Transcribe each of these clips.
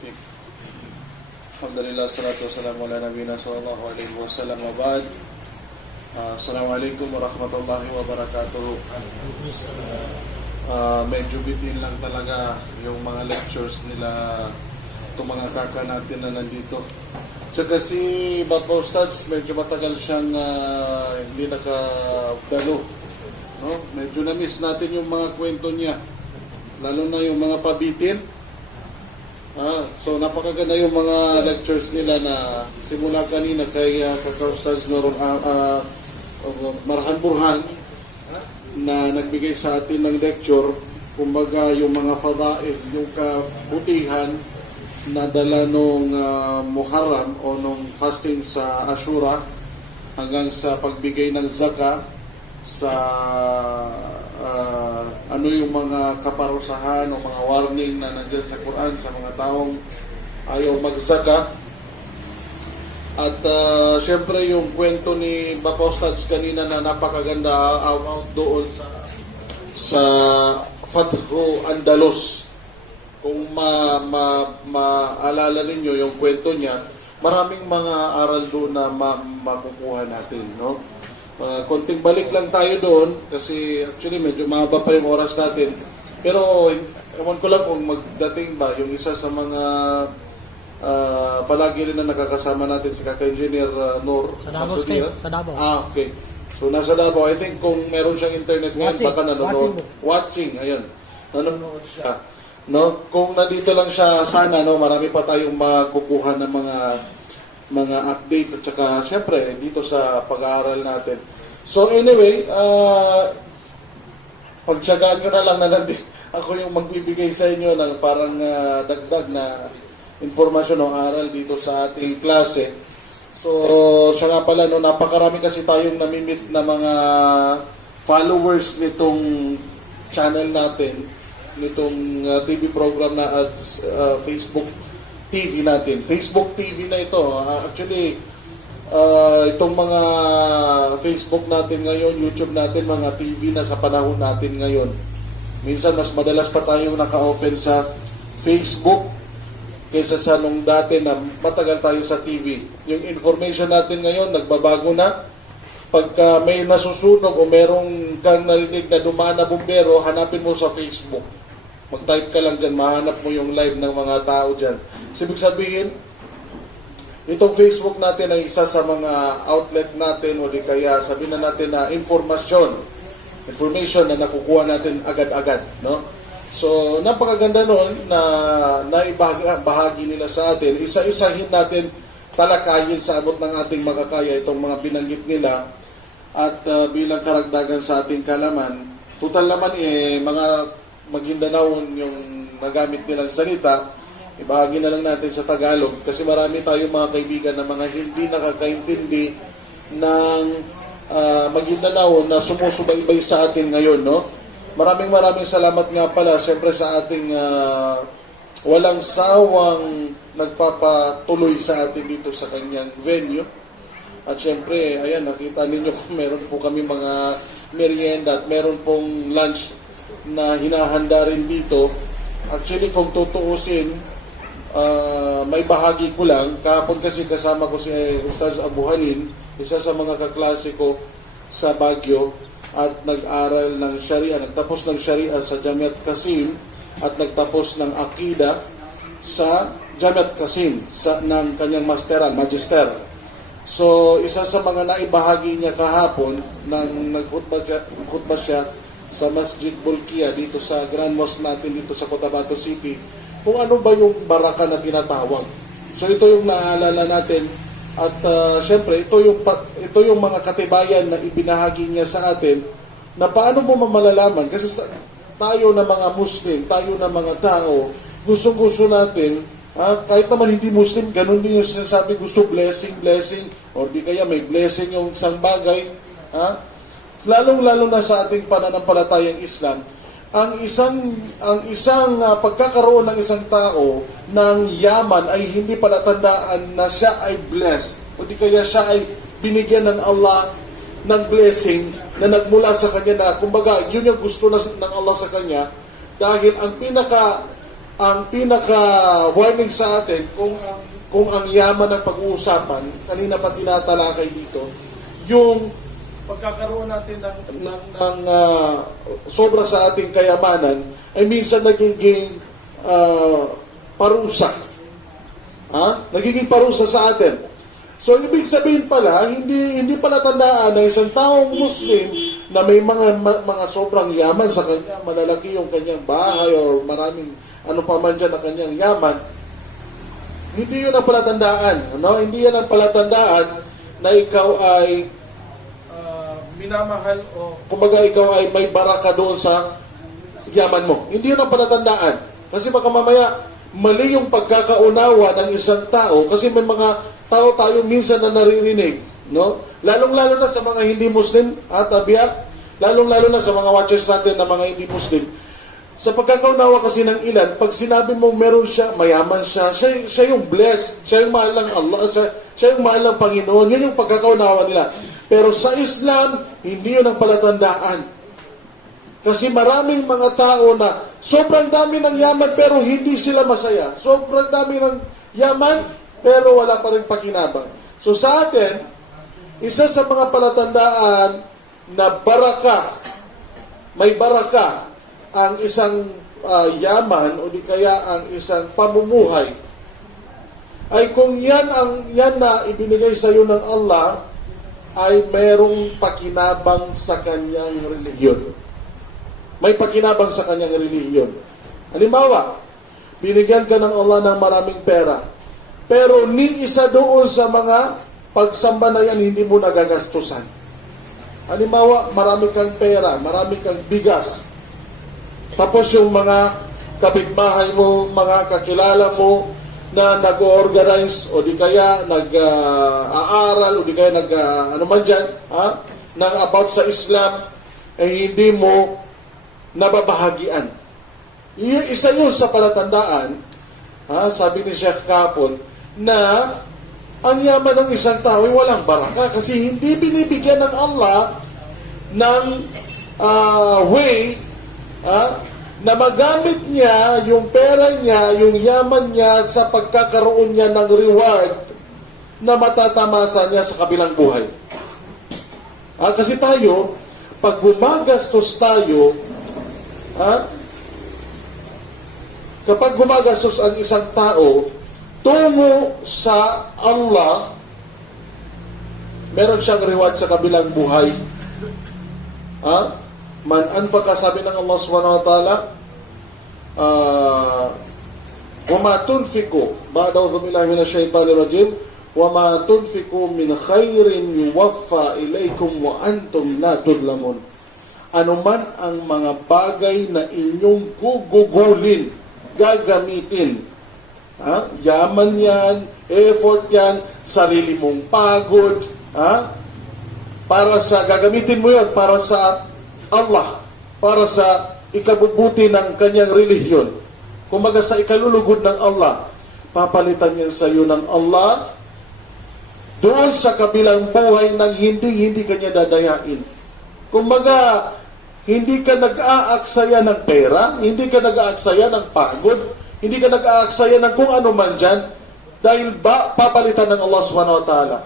فيك. الحمد لله والصلاة والسلام على نبينا صلى الله عليه وسلم وبعد. Assalamualaikum warahmatullahi wabarakatuh. Medyo bitin lang talaga yung mga lectures nila, itong mga kaka natin na nandito. Tsaka si Bapo Ustads, medyo matagal siyang hindi nakadalo. No? Medyo na-miss natin yung mga kwento niya, lalo na yung mga pabitin. So napakaganda yung mga lectures nila na simula kanina kay Kaka Ustads Nurul Marhan Burhan na nagbigay sa atin ng lecture, kumbaga yung mga fadail, yung kabutihan na dala nung Muharram o nung fasting sa Ashura hanggang sa pagbigay ng zakah, sa ano yung mga kaparusahan o mga warning na nandiyan sa Quran sa mga taong ayaw magsaka. At syempre yung kwento ni Bapo Ustads kanina na napakaganda out doon sa Fathu Andalus. Kung maalala ninyo yung kwento niya, maraming mga aral doon na makukuha natin, no? Konting balik lang tayo doon kasi actually medyo mahaba pa yung oras natin. Pero ewan ko lang kung magdating ba yung isa sa mga palagi rin na nakakasama natin si Kaka Engineer Nur Masudi. Sa Davao. Okay. So nasa Davao. I think kung meron siyang internet ngayon, baka nanonood. Watching. Ayun. Nanonood siya. No? Kung nandito lang siya, sana no, marami pa tayong makukuha ng mga update at saka syempre dito sa pag-aaral natin. So anyway, pagtsagaan nyo na lang na nandito. Ako yung magbibigay sa inyo ng parang dagdag na informasyon o aral dito sa ating klase. So siya nga pala, no, napakarami kasi tayong namimit na mga followers nitong channel natin, nitong TV program na at Facebook TV natin. Facebook TV na ito. Actually, itong mga Facebook natin ngayon, YouTube natin, mga TV na sa panahon natin ngayon. Minsan, mas madalas pa tayong naka-open sa Facebook kaysa sa nung dati na matagal tayo sa TV. Yung information natin ngayon, nagbabago na. Pagka may nasusunog o merong kang narinig na dumaan na bumbero, hanapin mo sa Facebook. Mag-type ka lang dyan, mahanap mo yung live ng mga tao dyan. Ibig sabihin, itong Facebook natin ay isa sa mga outlet natin o di kaya sabihin na natin na information na nakukuha natin agad-agad, no? So, napakaganda nun na naibahagi nila sa atin. Isa-isahin natin, talakayin sa abot ng ating makakaya itong mga binanggit nila at bilang karagdagan sa ating kalaman. Total naman mga Maguindanaon yung nagamit nilang salita, ibahagi na lang natin sa Tagalog kasi marami tayong mga kaibigan na mga hindi nakakaintindi ng Maguindanaon na sumusubaybay sa atin ngayon, no? Maraming salamat nga pala siyempre sa ating walang sawang nagpapatuloy sa atin dito sa kanyang venue. At siyempre, ayan, nakita ninyo meron po kami mga merienda at meron pong lunch na hinahanda rin dito. Actually, kung tutuusin, may bahagi ko lang. Kahapon kasi kasama ko si Ustaz Abu Hanin, isa sa mga kaklase ko sa Baguio, at nag-aral ng Sharia, nagtapos ng Sharia sa Jamiat Qasim at nagtapos ng Aqida sa Jamiat Qasim ng kanyang magister. So, isa sa mga naibahagi niya kahapon nang nagkhutbah siya sa Masjid Bulkiah dito sa Grand Mosque natin dito sa Cotabato City, kung ano ba yung baraka na tinatawag. So, ito yung naalala natin. At syempre, ito yung mga katibayan na ibinahagi niya sa atin na paano mo malalaman. Kasi tayo na mga Muslim, tayo na mga tao, gusto natin, kahit naman hindi Muslim, ganun din yung sinasabi, gusto blessing, or di kaya may blessing yung isang bagay. Lalong-lalo na sa ating pananampalatayang Islam, ang isang pagkakaroon ng isang tao ng yaman ay hindi palatandaan na siya ay blessed o di kaya siya ay binigyan ng Allah ng blessing na nagmula sa kanya na kumbaga yun yung gusto ng Allah sa kanya, dahil ang pinaka ang pinaka-warning sa atin, kung ang yaman ng pag-uusapan, kanina pa tinatalakay dito, yung pagkakaroon natin ng sobra sa ating kayamanan, ay minsan nagiging parusa. Nagiging parusa sa atin. So, ibig sabihin pala, hindi pala tandaan na isang taong Muslim na may mga sobrang yaman sa kanya, malalaki yung kanyang bahay or maraming ano pa man dyan na kanyang yaman, hindi yun ang palatandaan. Hindi yan ang palatandaan na ikaw ay minamahal o kumbaga ikaw ay may baraka doon sa yaman mo. Hindi yun ang palatandaan. Kasi baka mamaya mali yung pagkakaunawa ng isang tao kasi may mga tao tayo minsan na naririnig, no? Lalong-lalo na sa mga hindi Muslim at abiyak, lalong-lalo na sa mga watchers natin na mga hindi Muslim. Sa pagkakaunawa kasi ng ilan, pag sinabi mong meron siya, mayaman siya, siya yung blessed, siya yung mahal ng Allah, siya yung mahal ng Panginoon, yun yung pagkakaunawa nila. Pero sa Islam, hindi yun ang palatandaan. Kasi maraming mga tao na sobrang dami ng yaman pero hindi sila masaya. Sobrang dami ng yaman pero wala pa rin pakinabang. So sa atin, isa sa mga palatandaan na may baraka ang isang yaman o di kaya ang isang pamumuhay, ay kung yan na ibinigay sa iyo ng Allah, ay merong pakinabang sa kanyang relihiyon. May pakinabang sa kanyang relihiyon. Halimbawa, binigyan ka ng Allah ng maraming pera, pero ni isa doon sa mga pagsamba na yan, hindi mo nagagastusan. Halimbawa, marami kang pera, marami kang bigas. Tapos yung mga kapitbahay mo, mga kakilala mo na nag-organize o di kaya nag-aaral o di kaya ano man dyan, ng about sa Islam, ay hindi mo nababahagian. Isa yun sa palatandaan, sabi ni Sheikh Kapol, na ang yaman ng isang tao ay walang baraka kasi hindi binibigyan ng Allah ng way na magamit niya yung pera niya, yung yaman niya sa pagkakaroon niya ng reward na matatamasa niya sa kabilang buhay. Kasi tayo, pag gumagastos tayo, kapag gumagastos ang isang tao tungo sa Allah, meron siyang reward sa kabilang buhay. Man anfaqa, sabi ng Allah subhanahu wa ta'ala, وَمَا تُنْفِقُوا بَعْدَ أَعُوذُ بِاللَّهِ مِنَ الشَّيْطَانِ الرَّجِيمِ وَمَا تُنْفِقُوا مِنْ خَيْرٍ يُوَفَّى إِلَيْكُمْ وَأَنْتُمْ لَا تُظْلَمُونَ. Anuman ang mga bagay na inyong gugugulin, gagamitin, yaman yan, effort yan, sarili mong pagod, para sa, gagamitin mo yan para sa Allah, para sa ikabubuti ng kanyang relihiyon. Kumaga sa ikalulugod ng Allah, papalitan yan sa iyo ng Allah doon sa kabilang buhay ng hindi kanya dadayain. Kumaga, hindi ka nag-aaksaya ng pera, hindi ka nag-aaksaya ng pagod, hindi ka nag-aaksaya ng kung ano man dyan, dahil papalitan ng Allah subhanahu wa ta'ala.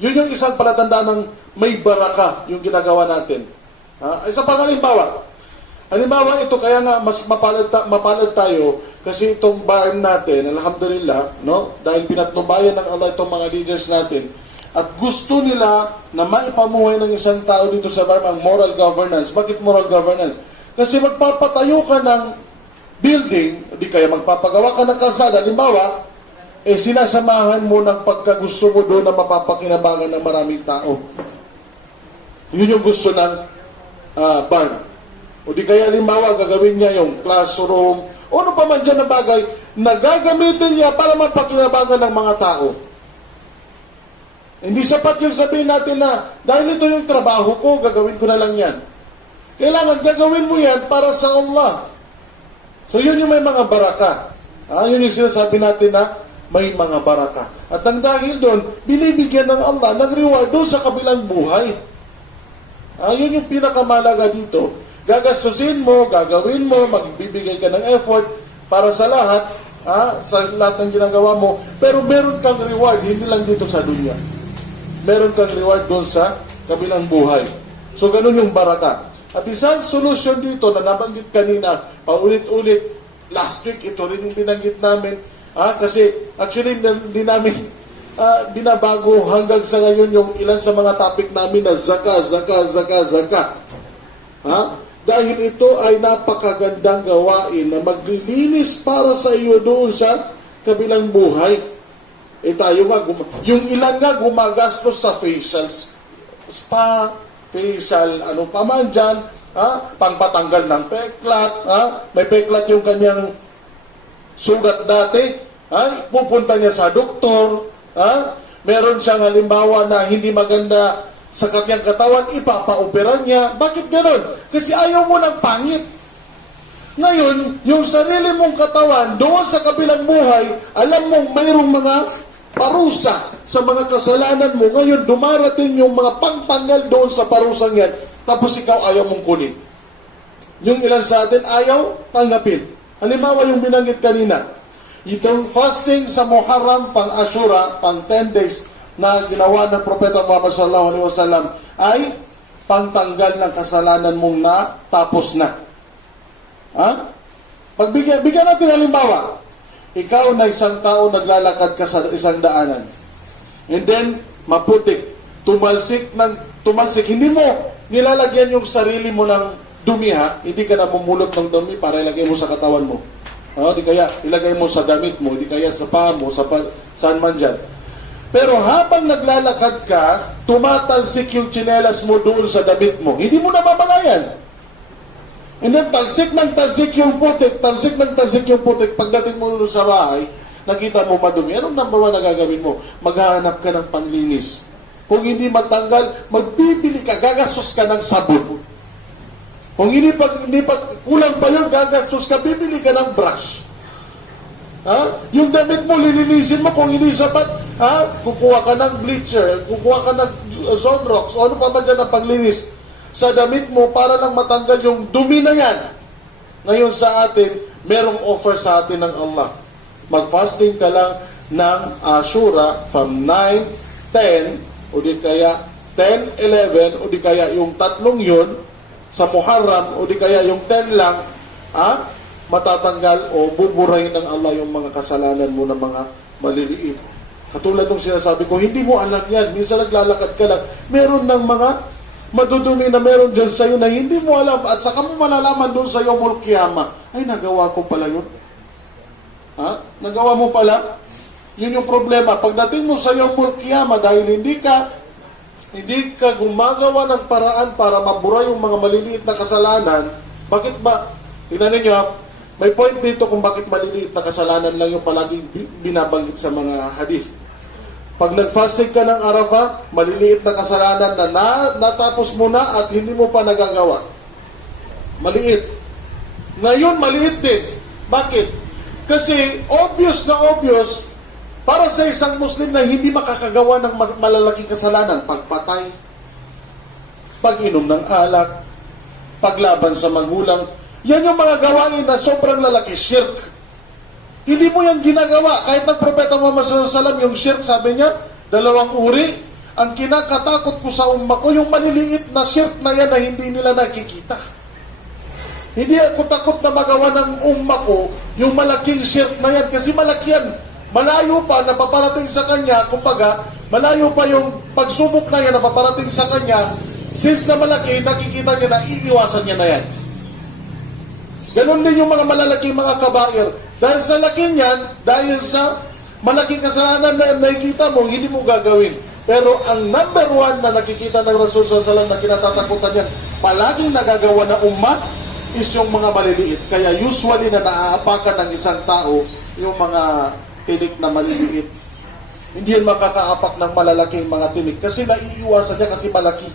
Yun yung isang palatandaan ng may baraka yung ginagawa natin. Isa pang halimbawa, ito kaya nga mas mapalad tayo kasi itong barn natin, alhamdulillah, no? Dahil pinatnubayan ng Allah itong mga leaders natin at gusto nila na maipamuhay ng isang tao dito sa barn ang moral governance. Bakit moral governance? Kasi magpapatayo ka ng building, di kaya magpapagawa ka ng kalsada, halimbawa, sinasamahan mo ng pagkagusto mo doon na mapapakinabangan ng maraming tao. Yun yung gusto ng barn. O di kaya halimbawa, gagawin niya yung classroom, o ano pa man dyan na bagay, na gagamitin niya para mapakinabangan ng mga tao. Hindi sapat yung sabihin natin na, dahil ito yung trabaho ko, gagawin ko na lang yan. Kailangan gagawin mo yan para sa Allah. So yun yung may mga baraka. Yun yung sinasabi natin na may mga baraka. At ang dahil doon, binibigyan ng Allah ng reward doon sa kabilang buhay. Yun yung pinakamalaga dito. Gagastusin mo, gagawin mo, magbibigay ka ng effort para sa lahat, sa lahat ng ginagawa mo, pero meron kang reward, hindi lang dito sa dunya. Meron kang reward doon sa kabilang buhay. So, ganun yung baraka. At isang solusyon dito na nabanggit kanina, paulit-ulit, last week, ito rin yung binanggit namin, kasi actually, hindi namin binabago hanggang sa ngayon yung ilan sa mga topic namin na zaka. Dahil ito ay napakagandang gawain na maglilinis para sa iyo doon sa kabilang buhay. Tayo nga, yung ilan nga gumagastos sa facials, spa, facial, ano pa man dyan, pangpatanggal ng peklat, may peklat yung kanyang sugat dati, pupunta niya sa doktor, meron siyang halimbawa na hindi maganda sa kanyang katawan, ipapa-opera niya. Bakit gano'n? Kasi ayaw mo ng pangit. Ngayon, yung sarili mong katawan, doon sa kabilang buhay, alam mong mayroong mga parusa sa mga kasalanan mo. Ngayon, dumarating yung mga pangtanggal doon sa parusang yan, tapos ikaw ayaw mong kunin. Yung ilan sa atin, ayaw tanggapin. Halimbawa yung binanggit kanina, itong fasting sa Muharram, pang Ashura, pang 10 days, na ginawa ng Propeta Muhammad sallallahu alaihi wasallam ay pangtanggal ng kasalanan mong natapos na. Bigyan natin halimbawa. Ikaw na isang tao naglalakad ka sa isang daanan. And then, maputik. Tumalsik. Hindi mo nilalagyan yung sarili mo ng dumi, Hindi ka na mumulot ng dumi para ilagay mo sa katawan mo. Di kaya ilagay mo sa damit mo, di kaya sa paa mo, saan man dyan. Pero habang naglalakad ka, tumatalsik yung tsinelas mo doon sa damit mo. Hindi mo nababalayan. And then talsik yung putik, pagdating mo doon sa bahay, nakita mo madumi. Anong number 1 na gagawin mo? Maghahanap ka ng panlinis. Kung hindi matanggal, magbibili ka, gagastos ka ng sabon. Kung hindi pa kulang pa yun, gagastos ka, bibili ka ng brush. Yung damit mo, lilinisin mo kung hindi sapat, kukuha ka ng bleacher, kukuha ka ng Zonrox, o ano pa man dyan ang paglinis sa damit mo para lang matanggal yung dumi na yan. Ngayon sa atin, merong offer sa atin ng Allah. Mag-fasting ka lang ng Ashura from 9, 10, o di kaya 10, 11, o di kaya yung tatlong yun, sa Muharram, o di kaya yung 10 lang, matatanggal o buburahin ng Allah yung mga kasalanan mo ng mga maliliit. Katulad ng sinasabi ko, hindi mo alam yan. Minsan naglalakad ka lang, meron ng mga madudumi na meron dyan sa'yo na hindi mo alam at saka mo malalaman doon sa Yawmul Qiyamah. Ay, nagawa ko pala yun. Nagawa mo pala? Yun yung problema. Pagdating mo sa Yawmul Qiyamah, dahil hindi ka gumagawa ng paraan para mabura yung mga maliliit na kasalanan, bakit ba? Tingnan ninyo, may point dito kung bakit maliliit na kasalanan lang yung palaging binabanggit sa mga hadith. Pag nag-fasting ka ng Arafah, maliliit na kasalanan na natapos mo na at hindi mo pa nagagawa. Maliit. Ngayon, maliit din. Bakit? Kasi obvious para sa isang Muslim na hindi makakagawa ng malalaking kasalanan, pagpatay, pag-inom ng alak, paglaban sa magulang. Yan yung mga gawain na sobrang lalaki, shirk. Hindi mo yan ginagawa. Kahit ng Propeta Muhammad sallallahu alaihi wasallam, yung shirk, sabi niya, 2 uri. Ang kinakatakot ko sa umma ko, yung maliliit na shirk na yan na hindi nila nakikita. Hindi ako takot na magawa ng umma ko yung malaking shirk na yan kasi malaki yan. Malayo pa na paparating sa kanya, kumbaga, malayo pa yung pagsubok na yan na paparating sa kanya, since na malaki, nakikita niya na iiwasan niya na yan. Ganon din yung mga malalaking mga kabair. Dahil sa laki niyan, dahil sa malaking kasalanan na nakikita mo, hindi mo gagawin. Pero ang number 1 na nakikita ng Rasul sallallahu alaihi wasallam na kinatatakutan niyan, palaging nagagawa na umat, is yung mga maliliit. Kaya usually na naaapakan ng isang tao, yung mga tinik na maliliit. Hindi yan makakaapak ng malalaking mga tinik. Kasi naiiwasan niya kasi malaki.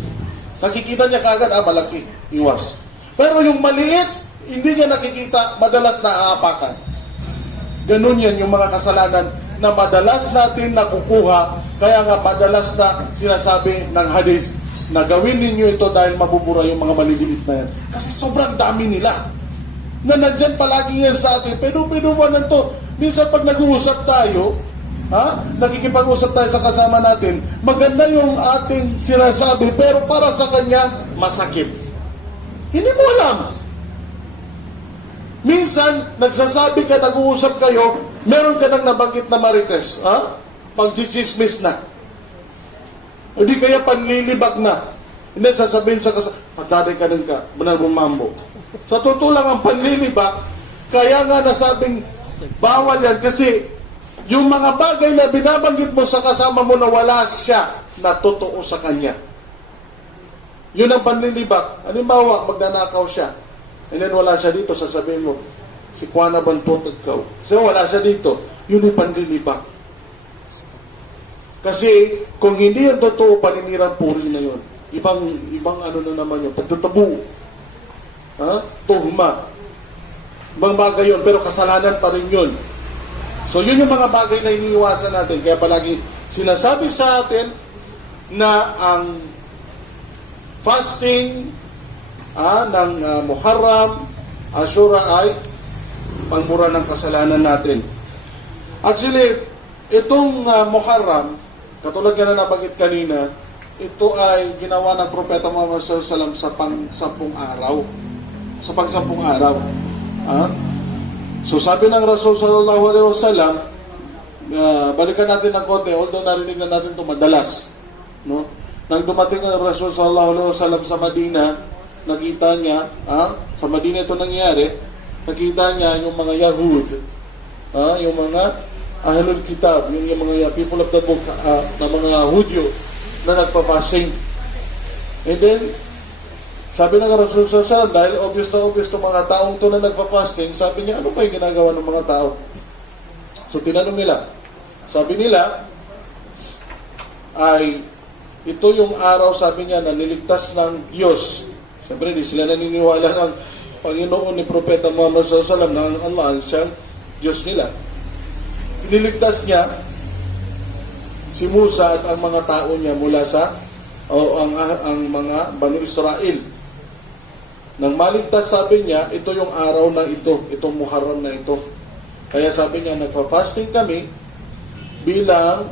Nakikita niya kaagad, malaki. Iwas. Pero yung maliit, hindi niya nakikita, madalas naaapakan. Ganun yan yung mga kasalanan na madalas natin nakukuha, kaya nga madalas na sinasabi ng hadith na gawin ninyo ito dahil mabubura yung mga maliliit na yan. Kasi sobrang dami nila. na nandyan palagi yan sa atin. Pinupinuwanan to. Minsan pag nag-uusap tayo, nakikipag-usap tayo sa kasama natin, maganda yung ating sinasabi, pero para sa kanya, masakit. Hindi mo alam. Minsan, nagsasabi ka, nag-uusap kayo, meron ka nang nabanggit na marites. Pag-chichismis na. Hindi kaya panlilibag na. Hindi, sasabihin sa kasama, pagdaday ka rin ka, banal mong mambo. Sa totoo lang ang panlilibag, kaya nga nasabing bawal yan kasi yung mga bagay na binabanggit mo sa kasama mo na wala siya na totoo sa kanya. Yun ang panlilibag. Halimbawa, magnanakaw siya. And then wala siya dito, sasabihin mo, si Juana Bantotag ka. So wala siya dito. Yun yung panlilibag. Kasi kung hindi yung totoo, paninirang puri na yun. Ibang ano na naman yun. Pagtatabu. Tuhma. Ibang bagay yun, pero kasalanan pa rin yun. So yun yung mga bagay na iniiwasan natin. Kaya palagi sinasabi sa atin na ang fasting ng Muharram, Ashura ay pangmura ng kasalanan natin. Actually, itong Muharram, katulad ka na nabanggit kanina, ito ay ginawa ng Propeta Muhammad SAW sa pang-sampung araw. Sa pang-sampung araw. So sabi ng Rasul sallallahu alaihi wasallam, balikan natin ng konti, although narinig na natin ito madalas. No? Nang dumating ang Rasul sallallahu alaihi wasallam sa Madina, nakita niya, sa Madina ito nangyari, nakita niya yung mga Yahud, yung mga Ahlul Kitab, yung mga people of the book, na mga Hudyo na nagpa-fasting. And then, sabi ng Rasul sallallahu alaihi wasallam, dahil obvious na mga taong ito na nagpa-fasting, sabi niya, ano pa yung ginagawa ng mga tao? So, tinanong nila. Sabi nila, ay, ito yung araw, sabi niya, na niligtas ng Diyos. Siyempre, hindi sila naniniwala ng Panginoon ni Propeta Muhammad sallallahu alaihi wasallam na ang Allah siyang Diyos nila. Niligtas niya si Musa at ang mga tao niya mula sa ang mga Banu Israel. Nang maligtas, sabi niya, ito yung araw na ito, itong Muharram na ito. Kaya sabi niya, nagpa-fasting kami bilang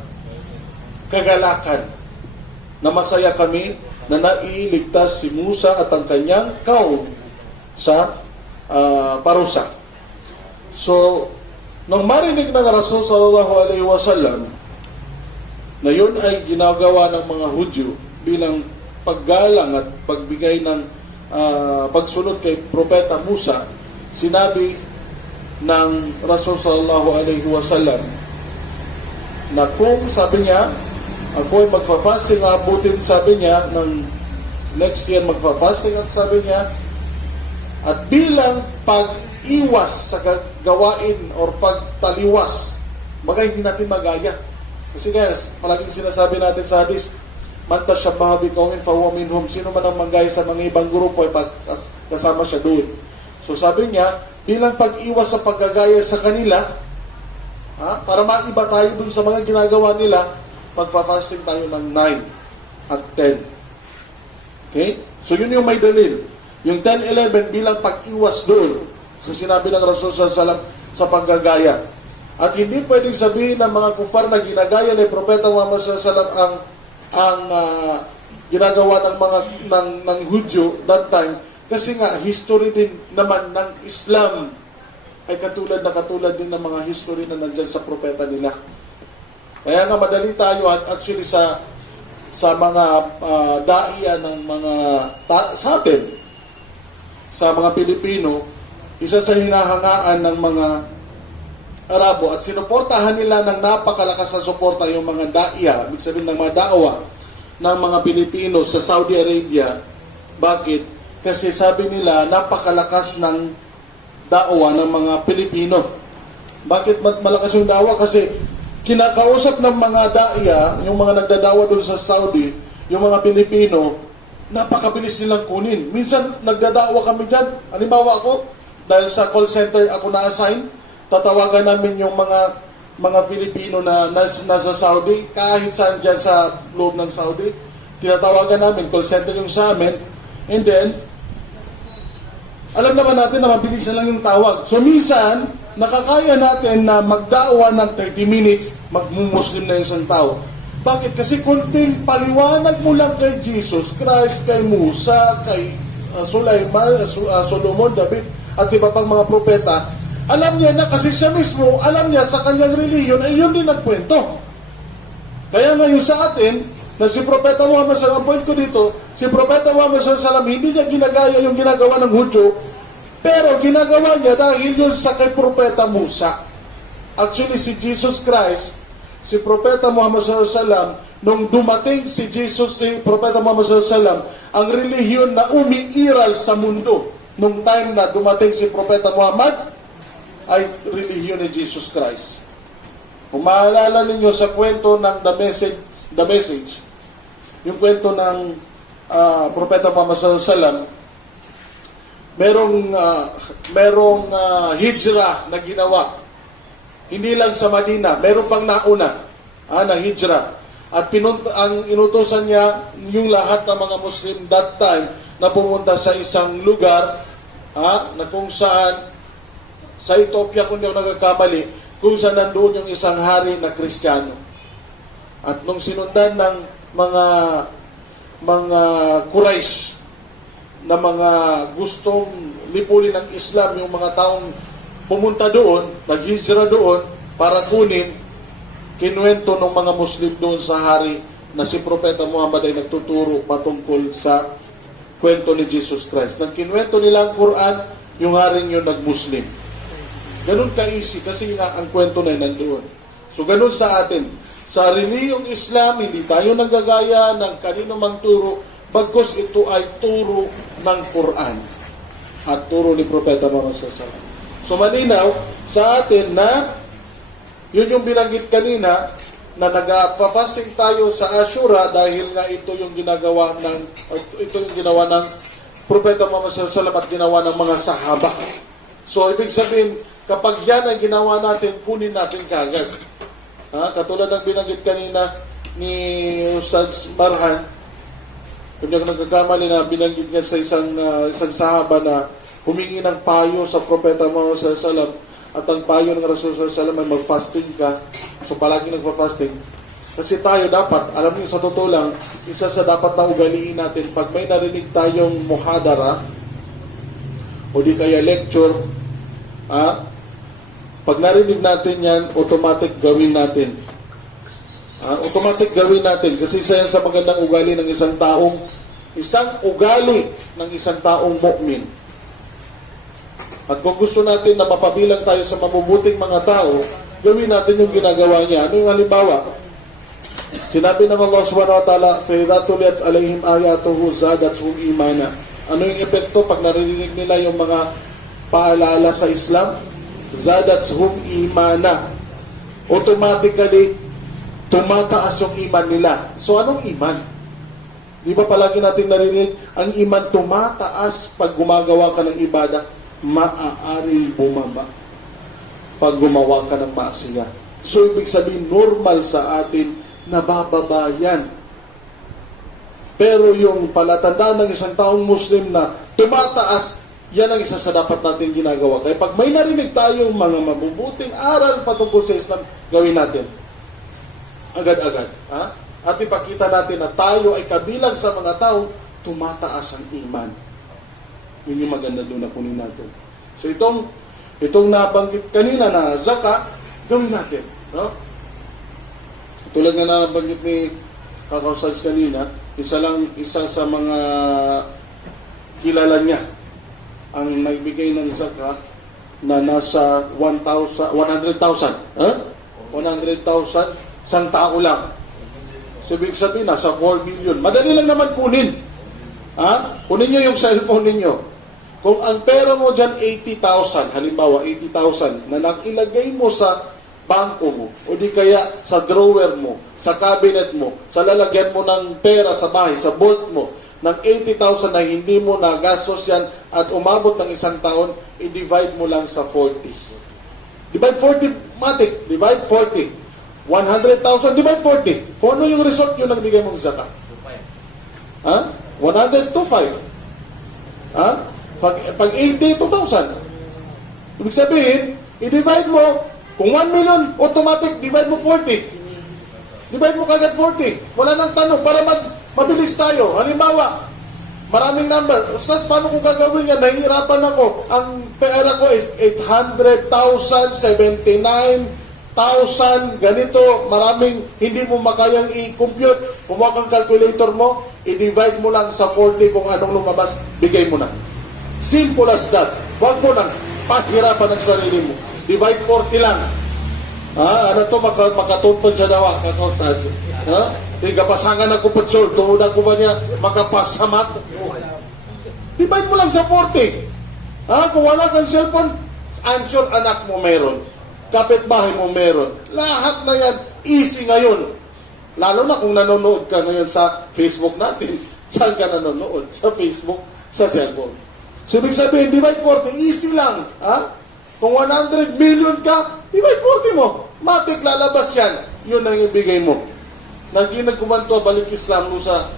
kagalakan na masaya kami na nailigtas si Musa at ang kanyang kaum sa parusa. So, nung marinig ng Rasul sallallahu alaihi wasallam na yun ay ginagawa ng mga Hudyo bilang paggalang at pagbigay ng pagsunod kay Propeta Musa, sinabi ng Rasul sallallahu alaihi wasallam na kung, sabi niya, ako ay magpa-fasting, abutin, sabi niya, ng next year magpa-fasting, at sabi niya, at bilang pag-iwas sa gawain or pagtaliwas, bagay hindi natin magaya. Kasi guys, palaging sinasabi natin sa hadis, man tashabbaha biqawmin fahuwa minhum, sino man ang manggaya sa mga ibang grupo ay kasama siya doon. So sabi niya, bilang pag-iwas sa paggagaya sa kanila, para maiba tayo dun sa mga ginagawa nila, magpa-fasting tayo ng 9 at 10. Okay? So yun yung may dalil. Yung 10-11 bilang pag-iwas doon sa sinabi ng Rasul sallallahu alaihi wasallam sa paggagaya. At hindi pwedeng sabihin ng mga kufar na ginagaya ni Propeta Muhammad sallallahu alaihi wasallam ang ginagawa ng mga ng Hudyo that time, kasi nga history din naman ng Islam ay katulad din ng mga history na nandyan sa propeta nila. Kaya nga madali tayo actually sa mga daiya ng mga sa atin, sa mga Pilipino, isa sa hinahangaan ng mga Arabo at sinuportahan nila ng napakalakas na suporta yung mga daiya, ibig sabihin ng mga da'wa ng mga Pilipino sa Saudi Arabia. Bakit? Kasi sabi nila napakalakas ng da'wa ng mga Pilipino. Bakit malakas yung da'wa? Kasi kinakausap ng mga daiya, yung mga nagdadawa doon sa Saudi, yung mga Pilipino, napakabilis nilang kunin. Minsan nagdadawa kami dyan. Halimbawa ako, dahil sa call center ako na-assign, tatawagan namin yung mga Pilipino na nasa Saudi, kahit saan dyan sa loob ng Saudi, tinatawagan namin, call center yung sa amin, and then, Alam naman natin na mabilis na lang yung tawag. So minsan, nakakaya natin na magdawa ng 30 minutes, magmumuslim na yung isang tao. Bakit? Kasi kunting paliwanag mo lang kay Jesus Christ, kay Musa, kay Sulaiman, Solomon, David, at iba pang mga propeta, alam niya na kasi siya mismo, alam niya sa kanyang reliyon ay yun din nagkwento. Kaya ngayon sa atin, na si Propeta Muhammad sallallahu alaihi wasallam, point ko dito, si Propeta Muhammad sallallahu alaihi wasallam, hindi niya ginagaya yung ginagawa ng Hudyo, pero ginagawa niya dahil yun sa kay Propeta Musa. Actually, si Jesus Christ, si Propeta Muhammad sallallahu alaihi wasallam, nung dumating si Propeta Muhammad sallallahu alaihi wasallam, ang relihiyon na umiiral sa mundo, nung time na dumating si Propeta Muhammad, ay relihiyon ni Jesus Christ. Kung maalala ninyo sa kwento ng The Message, yung kwento ng Propeta Muhammad sallallahu alaihi wasallam, merong hijrah na ginawa. Hindi lang sa Madina, meron pang nauna na hijrah. At ang inutusan niya yung lahat ng mga Muslim that time na pumunta sa isang lugar na kung saan sa Ethiopia, kung di ako nagkakamali, kung saan nandoon yung isang hari na Kristiyano. At nung sinundan ng mga Quraysh na mga gustong lipulin ng Islam, yung mga taong pumunta doon, naghijra doon para kunin, kinuwento ng mga Muslim doon sa hari na si Propeta Muhammad ay nagtuturo patungkol sa kwento ni Jesus Christ. Nang kinuwento nila ang Quran, yung haring yun nag-Muslim. Ganun ka-easy kasi nga ang kwento na nandoon. So ganun sa atin. Sa reliyong Islam, hindi tayo nagagaya ng kanino mang turo, bagkus ito ay turo ng Quran at turo ni Propeta Muhammad sallallahu alaihi wasallam. So malinaw sa atin na yun yung binanggit kanina na nagpa-fasting tayo sa Ashura dahil nga ito yung ginawa ng Propeta Muhammad sallallahu alaihi wasallam at ginawa ng mga sahaba. So ibig sabihin, kapag yan ay ginawa natin, kunin natin kagad. Katulad ng binanggit kanina ni Ustaz Marhan, kung yung nagkakamali na binanggit niya sa isang sahaba na humingi ng payo sa Propeta Muhammad sallallahu alaihi wasallam at ang payo ng Rasul sallallahu alaihi wasallam ay mag-fasting ka. So palagi nagpa-fasting. Kasi tayo dapat, alam niyo sa totoo lang, isa sa dapat na ugaliin natin, pag may narinig tayong muhadara o di kaya lecture, pag narinig natin yan, automatic gawin natin. Automatic gawin natin. Kasi isa yan sa magandang ugali ng isang ugali ng isang taong mu'min. At kung gusto natin na mapabilang tayo sa mabubuting mga tao, gawin natin yung ginagawa niya. Ano yung halimbawa? Sinabi ng Allah subhanahu wa ta'ala, فَإِذَا تُلِيَتْ عَلَيْهِمْ آيَاتُهُ زَادَتْهُمْ إِيمَانًا. Ano yung epekto pag narinig nila yung mga paalala sa Islam? Zadathum imana. Automatically, tumataas yung iman nila. So, anong iman? Di ba palagi natin narinig, ang iman tumataas pag gumagawa ka ng ibadah, maaaring bumaba pag gumawa ka ng maasiya. So, ibig sabihin, normal sa atin, nabababa yan. Pero yung palatandaan ng isang taong Muslim na tumataas, yan ang isa sa dapat natin ginagawa. Kaya pag may narinig tayong mga mabubuting aral patungkol sa Islam, gawin natin. Agad-agad. At ipakita natin na tayo ay kabilang sa mga tao, tumataas ang iman. Yun yung maganda doon na kunin natin. So itong nabanggit kanina na zaka, gawin natin. No? Tulad nga nabanggit ni Kakausals kanina, isa sa mga kilala niya ang nagbigay ng zaka na nasa 100,000. 100,000 isang tao lang. So, ibig sabihin, nasa 4 million. Madali lang naman kunin. Kunin nyo yung cellphone ninyo. Kung ang pera mo dyan, 80,000, halimbawa, 80,000, na nakilagay mo sa bangko mo, o di kaya sa drawer mo, sa cabinet mo, sa lalagyan mo ng pera sa bahay, sa vault mo, ng 80,000 na hindi mo nagastos yan at umabot ng isang taon, i-divide mo lang sa 40. Divide 40, matik. Divide 40. 100,000, divide 40. Kung ano yung result yung nagbigay mong zakat? 100 to 5. Pag 80, 2,000. Ibig sabihin, i-divide mo, kung 1 million, automatic, divide mo 40. Divide mo kagad 40. Wala nang tanong, para mabilis tayo. Halimbawa, maraming number. Ustaz, paano kung gagawin yan? Nahihirapan ako. Ang pera ko is 800,000, 79,000, ganito. Maraming hindi mo makayang i-compute. Kumuha kang calculator mo, i-divide mo lang sa 40 kung anong lumabas, bigay mo na. Simple as that. Huwag mo nang pahirapan ang sarili mo. Divide 40 lang. Ano to, makatupad siya daw. Kapasangan ako po, sir. Tumuda ko ba niya makapasamat? Divide mo lang sa 40. Kung wala kang cellphone, I'm sure anak mo meron. Kapitbahay mo meron. Lahat na yan, easy ngayon. Lalo na kung nanonood ka ngayon sa Facebook natin. Saan ka nanonood? Sa Facebook, sa cellphone. So, ibig sabihin, divide 40, easy lang. Kung 100 million ka, divide 40 mo. Matik, lalabas yan. Yun ang ibigay mo. Nagkumanto, balik Islam sa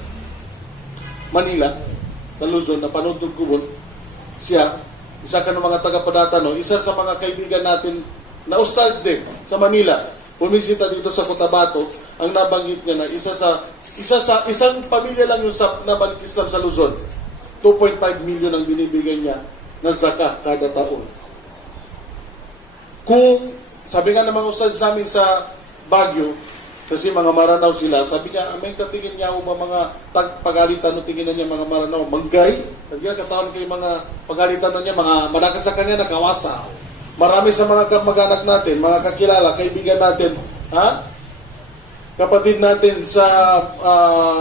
Manila, sa Luzon, napanood ko kubon. Siya, isa ka ng mga taga-Padatano, isa sa mga kaibigan natin na ustads din sa Manila. Pumisita dito sa Cotabato, ang nabanggit niya na isang pamilya lang yung nabalik Islam sa Luzon. 2.5 million ang binibigay niya ng zakah kada taon. Kung, sabi nga ng mga ustads namin sa Baguio, kasi mga Maranao sila, sabi niya, may katingin niya ba mga pagalitan no tingin na niya mga Maranao, manggay? Sabi niya, katawan kayo mga pagalitan niya, mga malakas sa kanya, nakawasa. Marami sa mga kamag-anak natin, mga kakilala, kaibigan natin, kapatid natin sa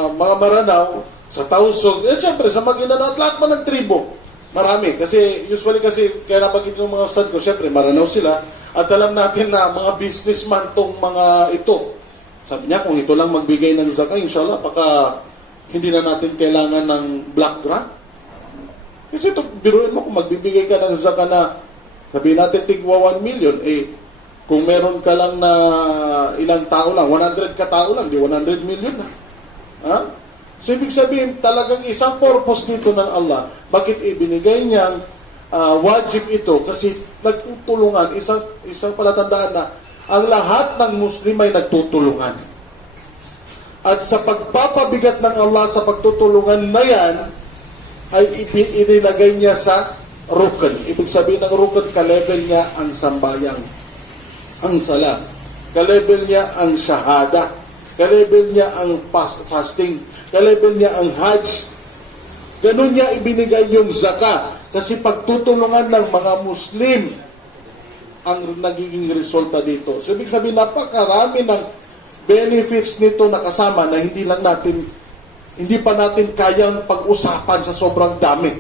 mga Maranao, sa Tausog, siyempre sa Maguindanao at lahat man ng tribo. Marami. Kasi usually kaya napagit yung mga ustad ko, siyempre Maranao sila. At alam natin na mga businessman tong mga ito. Sabi niya, kung ito lang magbigay ng zakah, inshallah, baka hindi na natin kailangan ng black grant. Kasi ito, biruin mo, kung magbibigay ka ng zakah na, sabihin natin, tigwa 1 million, kung meron ka lang na ilang tao lang, 100 ka tao lang, di 100 million na. So, ibig sabihin, talagang isang purpose dito ng Allah. Bakit ibinigay niyang wajib ito? Kasi nagtutulungan, isang palatandaan na ang lahat ng Muslim ay nagtutulungan. At sa pagpapabigat ng Allah sa pagtutulungan na yan, ay inilagay niya sa rukn. Ibig sabihin ng rukn, ka-level niya ang sambayang, ang sala. Ka-level niya ang shahada. Ka-level niya ang fasting. Ka-level niya ang hajj. Ganun niya ibinigay yung zakah. Kasi pagtutulungan ng mga Muslim ang nagiging resulta dito. So, ibig sabihin, napakarami ng benefits nito na kasama na hindi pa natin kayang pag-usapan sa sobrang dami.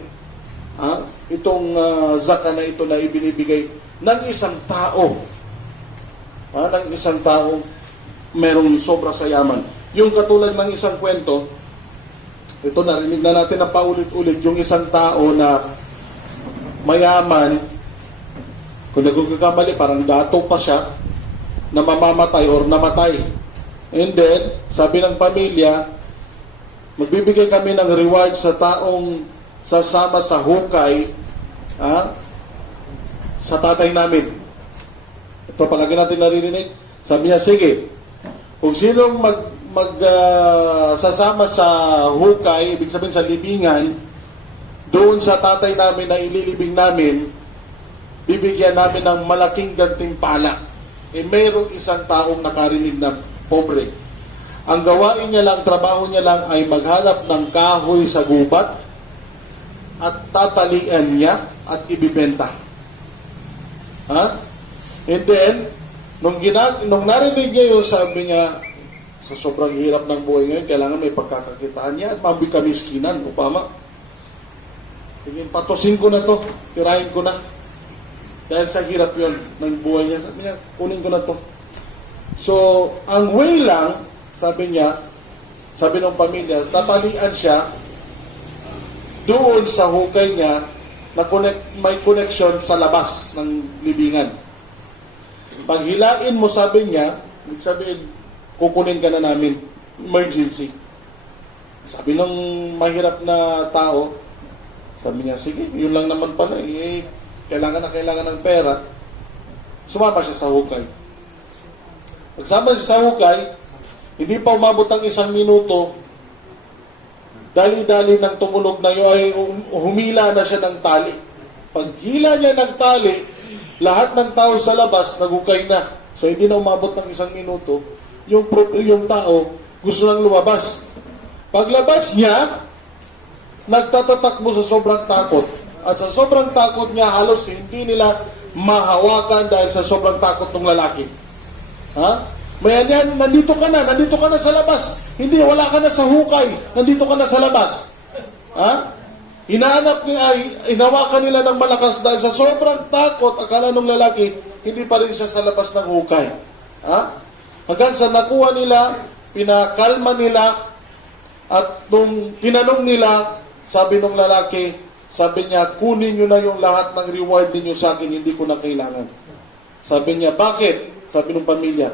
Itong zakah na ito na ibinibigay ng isang tao. Ng isang tao merong sobra sa yaman. Yung katulad ng isang kwento, ito narinig na natin na paulit-ulit, yung isang tao na mayaman, kung nagkakamali, parang dato pa siya, na mamamatay or namatay. And then, sabi ng pamilya, magbibigay kami ng reward sa taong sasama sa hukay, sa tatay namin. Ito, palagi natin naririnig. Sabi niya, sige, kung sinong sasama sa hukay, ibig sabihin sa libingan, doon sa tatay namin na ililibing namin, bibigyan namin ng malaking gantimpala. Mayroong isang taong nakarinig na pobre. Ang gawain niya lang, trabaho niya lang ay maghanap ng kahoy sa gubat at tatalian niya at ibibenta. And then, nung narinig niya yun, sabi niya, sa sobrang hirap ng buhay ngayon, kailangan may pagkakakitaan niya at mabikamiskinan, upama. Tingin, patusin ko na to, tirahin ko na. Dahil sa hirap yun ng buhay niya, sabi niya, kunin ko na to. So, ang way lang, sabi niya, sabi ng pamilya, tatalian siya doon sa hukay niya na may connection sa labas ng libingan. Pag hilain mo, sabi niya, sabihin, kukunin ka na namin, emergency. Sabi ng mahirap na tao, Sabi niya, sige, yun lang naman pala. Kailangan ng pera. Sumama siya sa hukay. Pagsama siya sa hukay, hindi pa umabot ang 1 minuto, dali-dali ng tumulog na yun, ay humila na siya ng tali. Paghila niya ng tali, lahat ng tao sa labas, nagukay na. So, hindi na umabot ng 1 minuto, yung tao, gusto nang lumabas. Paglabas niya, nagtatatakbo sa sobrang takot. At sa sobrang takot niya, halos hindi nila mahawakan dahil sa sobrang takot ng lalaki. Ha? Mayan yan, nandito ka na sa labas. Hindi, wala ka na sa hukay, nandito ka na sa labas. Ha? Hinawakan nila ng malakas dahil sa sobrang takot, akala ng lalaki, hindi pa rin siya sa labas ng hukay. Ha? Hanggang sa nakuha nila, pinakalma nila, at nung tinanong nila, sabi ng lalaki, sabi niya, kunin nyo na yung lahat ng reward ninyo sa akin, hindi ko na kailangan. Sabi niya, bakit? Sabi ng pamilya.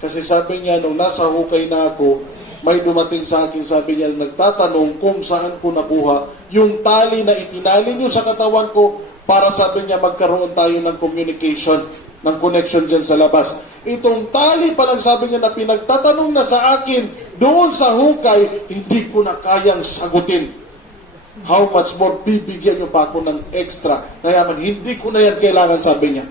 Kasi sabi niya, nung nasa hukay na ako, may dumating sa akin, sabi niya, nagtatanong kung saan ko nakuha yung tali na itinali niyo sa katawan ko para, sabi niya, magkaroon tayo ng communication, ng connection dyan sa labas. Itong tali pa lang, sabi niya, na pinagtatanong na sa akin doon sa hukay, hindi ko na kayang sagutin. How much more bibigyan niyo pa ako ng extra na yaman? Hindi ko na yan kailangan, sabi niya.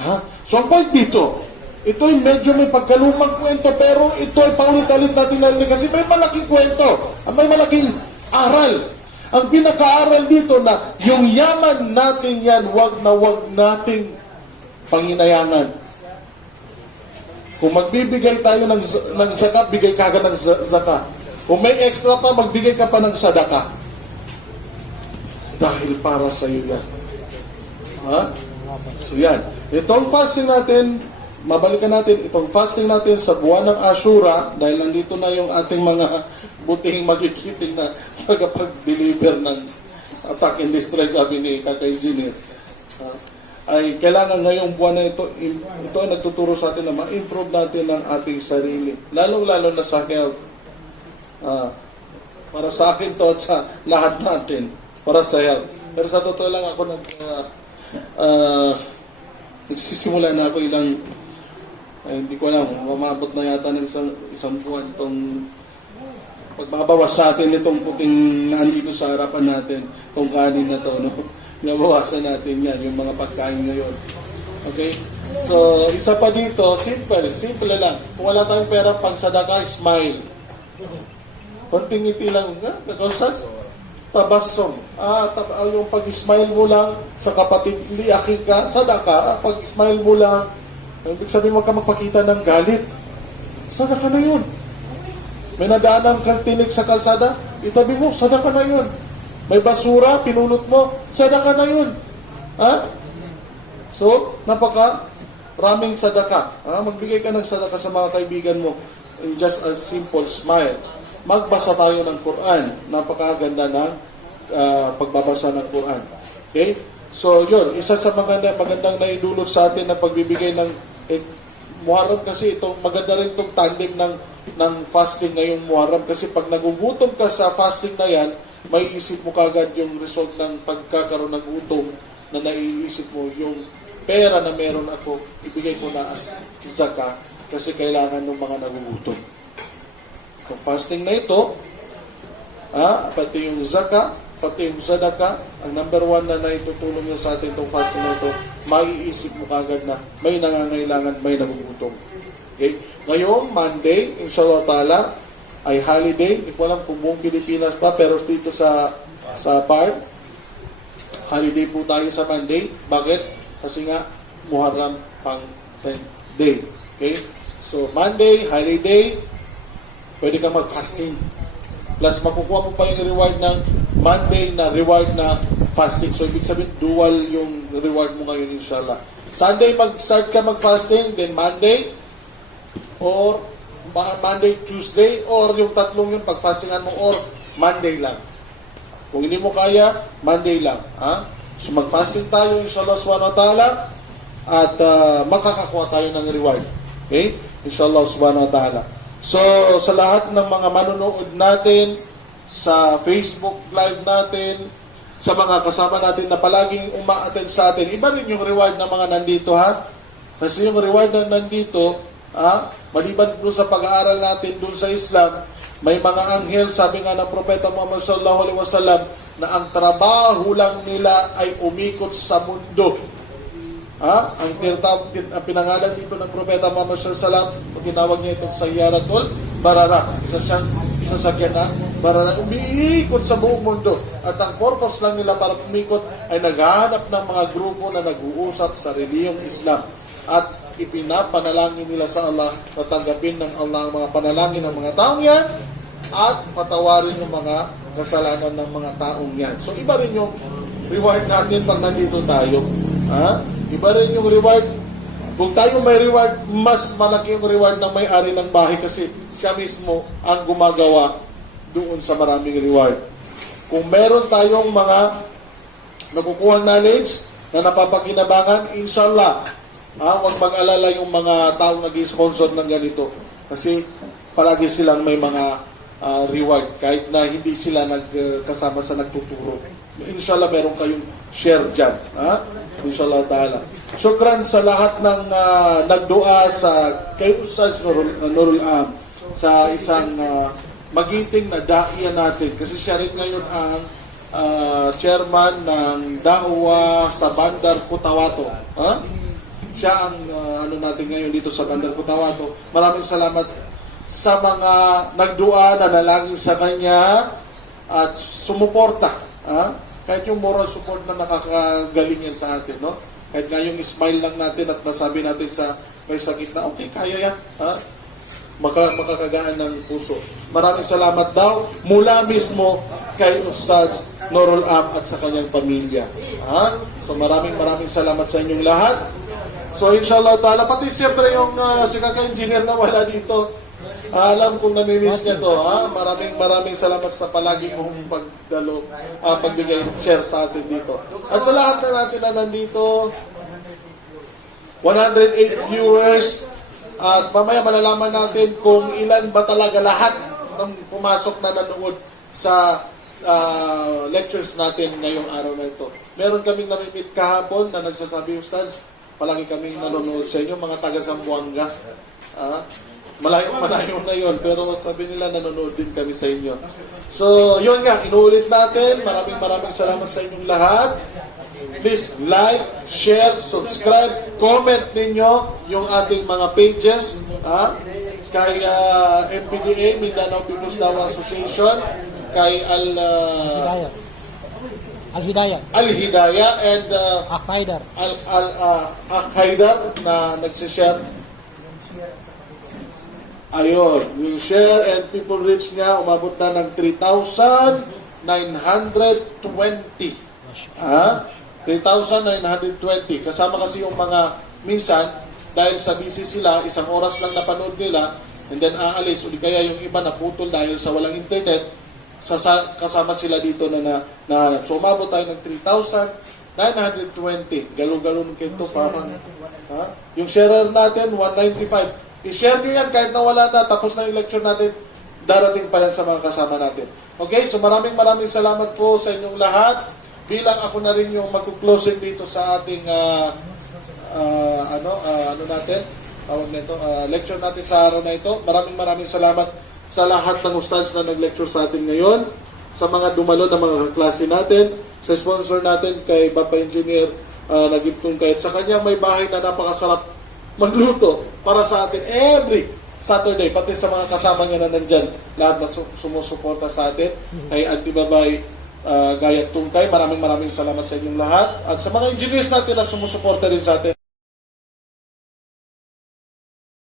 Ha? So ang point dito, ito ay medyo may pagkalumang kwento, pero ito ay paulit-ulit natin narinig kasi may malaking kwento, may malaking aral. Ang pinaka-aral dito na yung yaman natin yan, wag nating panginayangan. Kung magbibigay tayo ng zakat, bigay ka ng zakat. Kung may extra pa, magbigay ka pa ng sadaka. Dahil para sa iyo yan. Ha? So yan. Itong fasting natin, mabalikan natin, itong fasting natin sa buwan ng Ashura, dahil nandito na yung ating mga butihing magigiting na magpag-deliver ng attack and destroy, sabi ni Kaka Engineer. Ay kailangan ngayong buwan na ito ay nagtuturo sa atin na ma-improve natin ang ating sarili. Lalong-lalo na sa health. Para sa akin to at sa lahat natin. Para sa health. Pero sa totoo lang ako nagsisimula na ako hindi ko alam, mamabot na yata ng isang buwan itong pagbabawas sa atin itong puting nandito sa harapan natin, itong kanin na to, no? Nabawasan natin yan, yung mga pagkain ngayon. Okay? So, isa pa dito, simple lang. Kung wala tayong pera, pang sadaka, smile. Konting ngiti lang, nakausas? Tabasom. Yung pag-smile mo lang sa kapatid, liakin ka, sadaka, pag-smile mo lang, ibig sabihin, huwag ka magpakita ng galit. Sadaka na yun. May nadaanan kang tinik sa kalsada, itabi mo, sadaka na yun. May basura, pinulot mo, sadaka na yun. Ha? So, raming sadaka. Magbigay ka ng sadaka sa mga kaibigan mo. In just a simple smile. Magbasa tayo ng Quran. Napakaganda ng pagbabasa ng Quran. Okay? So, yun. Isa sa magandang naidulot sa atin na pagbibigay ng Muharram, kasi maganda rin itong tandem ng fasting ngayong Muharram. Kasi pag nagugutom ka sa fasting na yan, may isip mo kagad yung result ng pagkakaroon ng gutom na naiisip mo yung pera na meron ako, ibigay ko na as zakah kasi kailangan ng mga nagugutom. So fasting na ito, pati yung zakah, pati yung sadaka, ang number 1 na naitutulong nyo sa atin itong fasting na ito, maiisip mo kagad na may nangangailangan, may nagugutom. Okay? Ngayon, Monday, inshallah ta'ala, ay holiday. Hindi ko alam kung buong Pilipinas pa, pero dito sa PAR, holiday po tayo sa Monday. Bakit? Kasi nga, Muharram pang 10 day. Okay? So, Monday, holiday, pwede ka mag-fasting. Plus, makukuha mo pa yung reward ng Monday na reward na fasting. So, ibig sabihin, dual yung reward mo ngayon, inshallah. Sunday, mag-start ka mag-fasting, then Monday, or Monday, Tuesday, or yung tatlong yun, pag-fastingan mo, or Monday lang. Kung hindi mo kaya, Monday lang. Ha? So mag-fasting tayo, inshallah subhanahu wa ta'ala, at makakakuha tayo ng reward. Okay? Inshallah subhanahu wa ta'ala. So, sa lahat ng mga manonood natin, sa Facebook Live natin, sa mga kasama natin na palaging uma-attend sa atin, iba rin yung reward ng mga nandito, ha? Kasi yung reward na nandito, maliban doon sa pag-aaral natin doon sa Islam, may mga anghel, sabi nga ng Propeta Muhammad sallallahu alaihi wasallam, na ang trabaho lang nila ay umikot sa mundo. Ang pinangalan dito ng Propeta Muhammad sallallahu alaihi wasallam, pag tinawag niya itong Sayyaratul Barara, isa siyang sasakyan na Barara, umiikot sa buong mundo. At ang purpose lang nila para umikot ay naghahanap ng mga grupo na nag-uusap sa reliyong Islam. At ipinapanalangin nila sa Allah, tatanggapin ng Allah ang mga panalangin ng mga taong yan, at patawarin yung mga kasalanan ng mga taong yan. So iba rin yung reward natin pag nandito tayo. Iba rin yung reward. Kung tayo may reward, mas malaki yung reward ng may-ari ng bahay kasi siya mismo ang gumagawa doon sa maraming reward. Kung meron tayong mga nakukuha knowledge na napapakinabangan, inshallah, huwag mag-alala yung mga taong nag-sponsor ng ganito. Kasi palagi silang may mga reward kahit na hindi sila nagkasama sa nagtuturo. Inshallah, meron kayong share dyan. Inshallah ta'ala. Shukran sa lahat ng nagdua sa kay Ustaz Nurul Am sa isang magiting na daiya natin. Kasi siya rin ngayon ang chairman ng Da'wa sa Bandar Cotabato. Siya ang natin ngayon dito sa Bandar Cotabato. Maraming salamat sa mga nagdua, nanalangin sa kanya at sumuporta. Kahit yung moral support na nakakagaling yan sa atin, no? Kahit nga yung smile lang natin at nasabi natin sa may sakit na, okay, kaya yan. Makakagaan ng puso. Maraming salamat daw mula mismo kay Ustaz Nurul Am at sa kanyang pamilya. So maraming salamat sa inyong lahat. So inshallah ta'ala, pati siyempre yung si kaka-engineer na wala dito, alam kong namimiss niya to. Maraming salamat sa palagi mong pagbigay share sa atin dito. At sa lahat na natin na nandito, 108 viewers, at mamaya malalaman natin kung ilan ba talaga lahat ng pumasok na nanood sa lectures natin ngayong araw na ito. Meron kaming namimit kahapon na nagsasabi, Ustaz, palagi kaming nanonood sa inyo, mga taga Zamboanga. Malayo na yun, pero sabi nila nanonood din kami sa inyo. So, yun nga, inuulit natin. Maraming salamat sa inyong lahat. Please like, share, subscribe, comment ninyo yung ating mga pages. Kay MPDA, Mindanao People's Dawah Association, kay Al-Hidayah and Al-Haidar na nagsishare. Ayun, yung share and people reach niya, umabot na ng 3,920. 3,920. Kasama kasi yung mga minsan, dahil sa busy sila, isang oras lang napanood nila, and then aalis, o di kaya yung iba naputol dahil sa walang internet, kasama sila dito na so umabot tayo ng 3,920. Galo-galo ng kento parang, yung sharer natin, 195. I-share nyo yan kahit na wala na, tapos na yung lecture natin, darating pa yan sa mga kasama natin. Okay, so maraming salamat po sa inyong lahat. Bilang ako na rin yung mag-closing dito sa ating lecture natin sa araw na ito. Maraming salamat sa lahat ng ustads na nag-lecture sa atin ngayon, sa mga dumalo na mga kaklase natin, sa sponsor natin kay Papa Engineer Nagintong kahit sa kanya may bahay na napakasarap magluto para sa atin every Saturday, pati sa mga kasama niya na nandyan, lahat na sumusuporta sa atin, kay Auntie Babay Gayat Tungkay, maraming salamat sa inyong lahat, at sa mga engineers natin na sumusuporta rin sa atin.